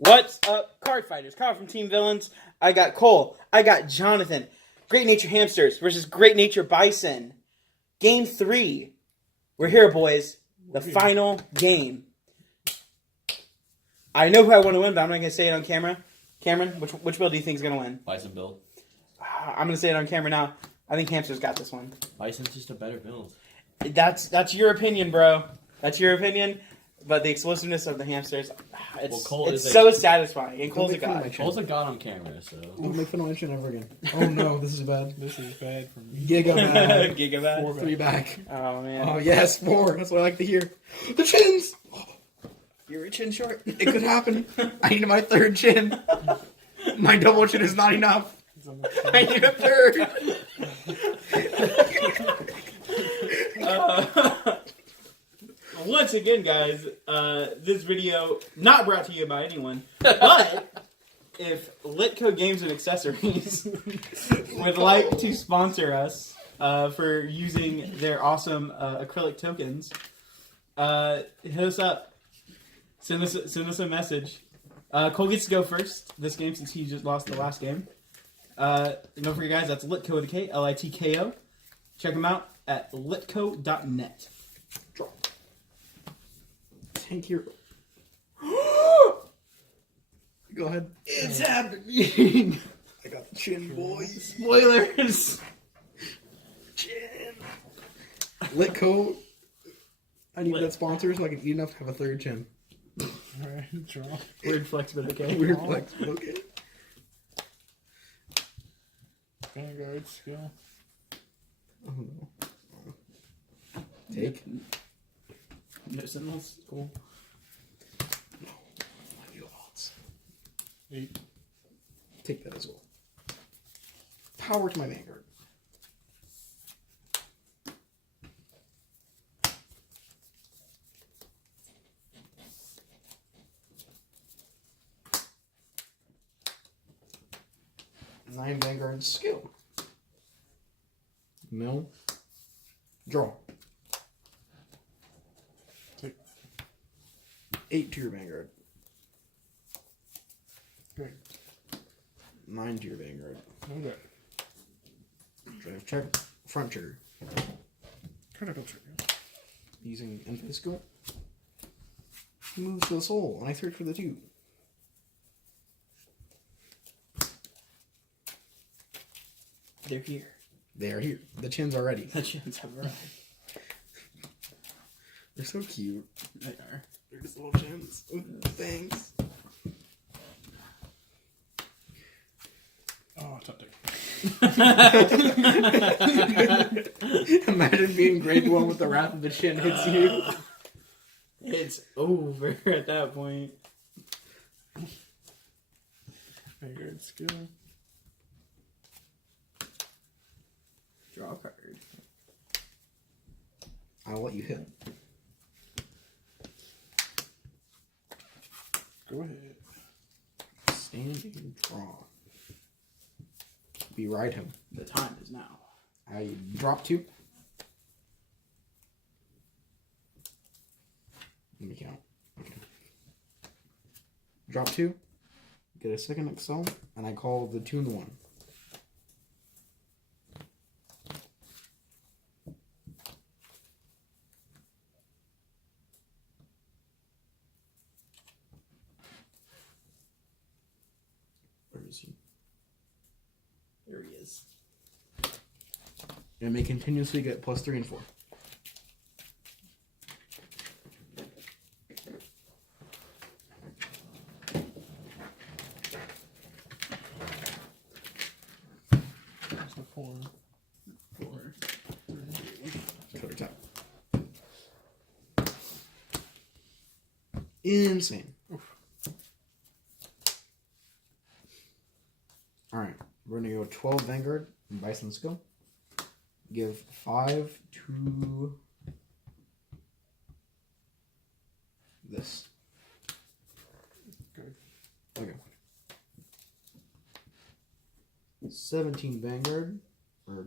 What's up, card fighters? Kyle from Team Villains. I got Cole. I got Jonathan. Great Nature Hamsters versus Great Nature Bison. Game 3. We're here, boys. The final game. I know who I want to win, but I'm not going to say it on camera. Cameron, which build do you think is going to win? Bison build. I'm going to say it on camera now. I think Hamster's got this one. Bison's just a better build. That's your opinion, bro. That's your opinion. But the explosiveness of the Hamsters, it's so satisfying. And Cole's a god. Cole's a god on camera, so... Don't make fun of my chin ever again. Oh no, this is bad. This is bad for me. Giga bad. Giga bad. 4 back. 3 back. Oh, man. Oh yes, 4. That's what I like to hear. The chins! You're a chin short. It could happen. I need my 3rd chin. My double chin is not enough. I need a 3rd. Once again, guys, this video not brought to you by anyone, but if Litco Games and Accessories would like to sponsor us for using their awesome acrylic tokens, hit us up. Send us a message. Cole gets to go first this game since he just lost the last game. Don't forget, guys, that's Litco with a K, Litko. Check them out at litco.net. Draw. Tank here. Go ahead. It's happening! I got the chin, boys. Spoilers! Chin. Litco. I need that sponsor so I can eat enough to have a 3rd chin. Alright, draw. Weird flex, but okay. Weird flex, but okay. Vanguard skill. Oh no. Take. No signals. Cool. No. You odds. 8. Take that as well. Power to my Vanguard. Nine Vanguard skill. Mill. Draw. Take. 8 to your Vanguard. Great. 9 to your Vanguard. Okay. Drive check. Front trigger. Critical trigger. Using infinite skill. He moves to the soul, and I search for the 2. They're here. They are here. The chins are ready. The chins have arrived. They're so cute. They are. They're just little chins. Ooh, thanks. Oh, top deck. Imagine being grade 1 with the wrath of the chin hits you. It's over at that point. Vanguard skill. Draw a card. I'll let you hit. Go ahead. Stand and draw. We ride him. The time is now. I drop 2. Let me count. Okay. Drop 2. Get a 2nd Excel, and I call the 2 and the 1. Where is he? There he is. And may continuously get +3 and 4. That's the 4. 4. Color tap. Insane. Alright, we're gonna go 12 Vanguard and Bison skill. Give 5 to this. Good. Okay. 17 Vanguard, or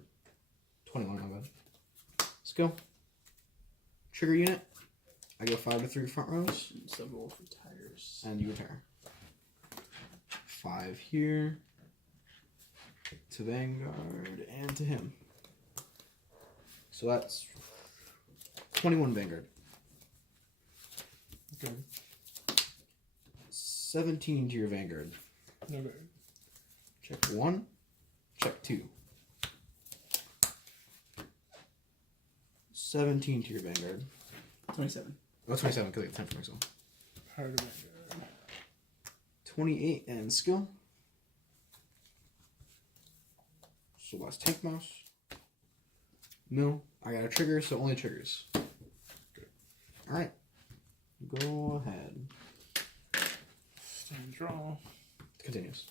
21, my bad. Skill. Trigger unit. I go 5 to 3 front rows, Subroll for tires. and you retire. 5 here. To Vanguard and to him. So that's 21 Vanguard. Okay. 17 to your Vanguard. Okay. Check 1. Check 2. 17 to your Vanguard. 27. Oh, 27, because I get 10 for myself. Power to Vanguard. 28 and skill. So that's tank mouse. No, I got a trigger, so only triggers. Alright. Go ahead. Stand draw. Continues.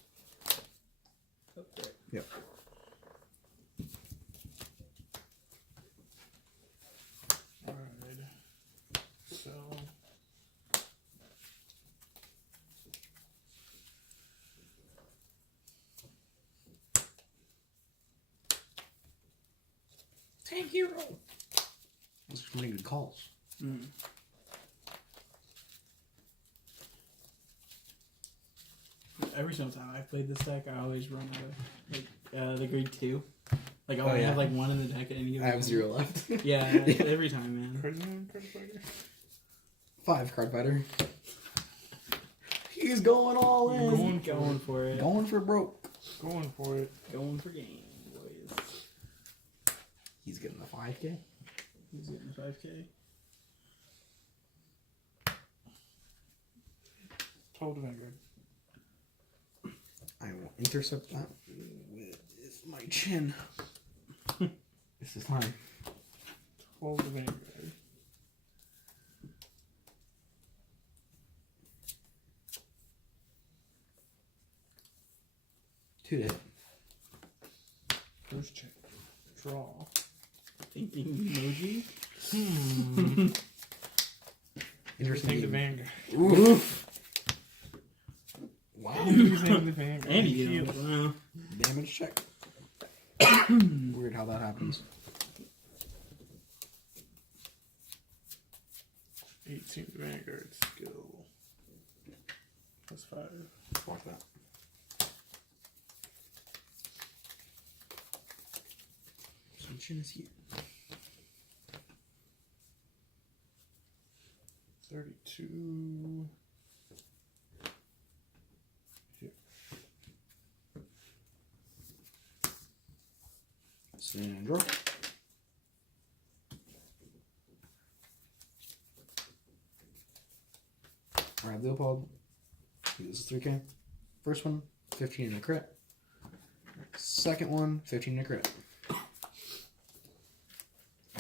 Okay. Yep. Alright. So. Tank hero! Those are many good calls. Mm. Every single time I've played this deck, I always run out of like the grade 2. Like I only have like 1 in the deck at any given I have time. 0 left. Yeah, every time, man. Cardfight. 5 card fighter. He's going all in. Going for it. Going for broke. Going for it. Going for game, boys. He's getting the 5K. He's getting 5K. 12 to Vanguard. I will intercept that with my chin. This is time. 12 to Vanguard. Two to hit. First check. Draw. Thinking emoji. Interesting. Everything to game. Vanguard. Oof. Wow. Everything to Vanguard. And Heal. you know, Damage check. Weird how that happens. 18 to Vanguard. Skill. Plus 5. Watch that. So chin is here. 32. Here. Stand draw. Alright, Leopold. This is 3K. First one, 15 and a crit. Second one, 15 and a crit. I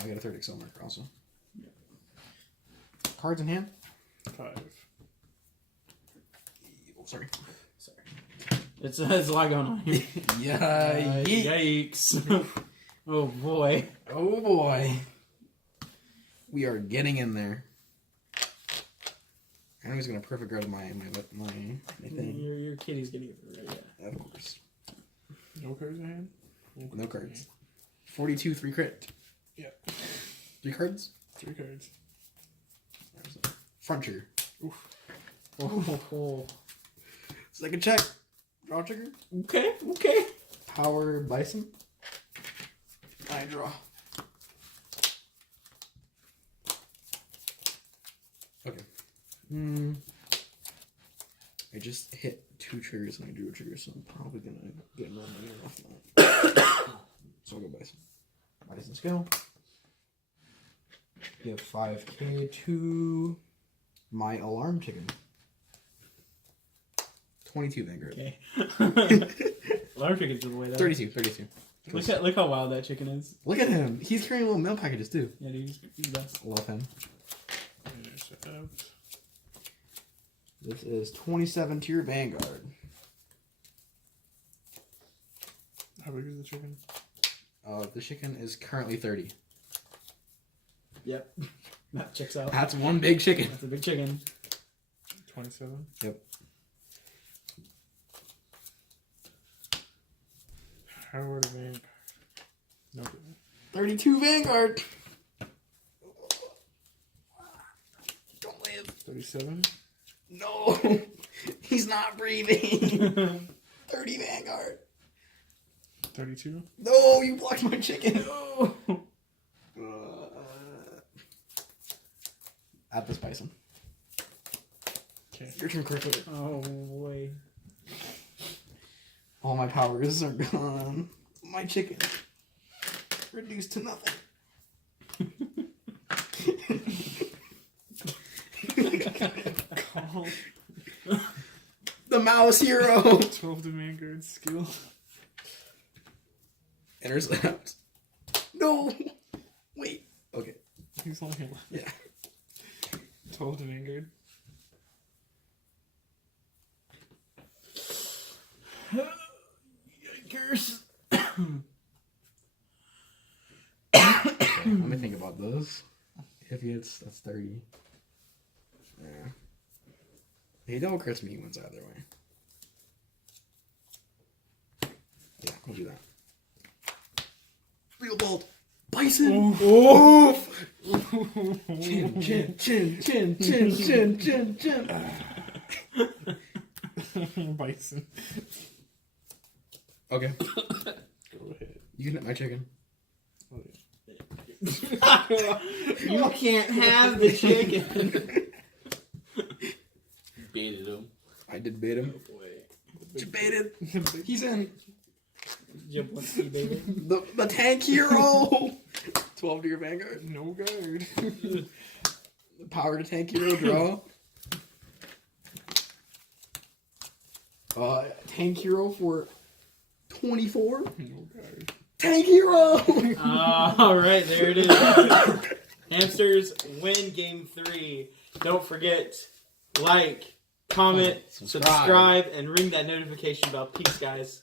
got a third Excel marker also. Cards in hand. 5. Oh, sorry. it's a lot going on here. Yeah. Yikes. Oh boy. Oh boy. We are getting in there. I'm just gonna perfect guard my thing. Your kitty's getting it right, yeah. Of course. No cards in hand? No cards. 42, 3 crit. Yeah. 3 cards? 3 cards. Front trigger. Oof. Oh. Second check. Draw trigger. Okay. Power Bison. I draw. Okay. I just hit 2 triggers and I drew a trigger, so I'm probably gonna get more money off that. So I'll go Bison. Bison skill. Give 5K to my alarm chicken. 22 Vanguard. Okay. Alarm chicken's the way though. 32. Look how wild that chicken is. Look at him. He's carrying little mail packages too. Yeah, dude, he's the best. Love him. Intercept. This is 27 to your Vanguard. How big is the chicken? The chicken is currently 30. Yep. That checks out. That's one big chicken. That's a big chicken. 27. Yep. Howard Vanguard. No. 32 Vanguard. Don't live. 37. No. He's not breathing. 30 Vanguard. 32. No, you blocked my chicken. No. Add this bison. Okay. Your turn, Cardfight. Oh boy. All my powers are gone. My chicken reduced to nothing. Call. The mouse hero. 12 to Vanguard skill. Intercept. No. Wait. Okay. He's only hit. Yeah. 12 to Vanguard. Yikers. Let me think about this. If he hits, that's 30. Yeah. He double crits me, he wins either way. Yeah, we'll do that. Steel bolt. Bison. Oh. Chin, chin, chin, chin, chin, chin, chin, chin. Bison. Okay. Go ahead. You can hit my chicken. Oh, yeah. You can't have the chicken. Baited him. I did bait him. You baited. He's in. The tank hero. 12 to your Vanguard. No guard. Power to tank hero draw. Tank hero for 24. No guard. Tank hero. All right, there it is. Hamsters win game 3. Don't forget, like, comment, subscribe, and ring that notification bell. Peace, guys.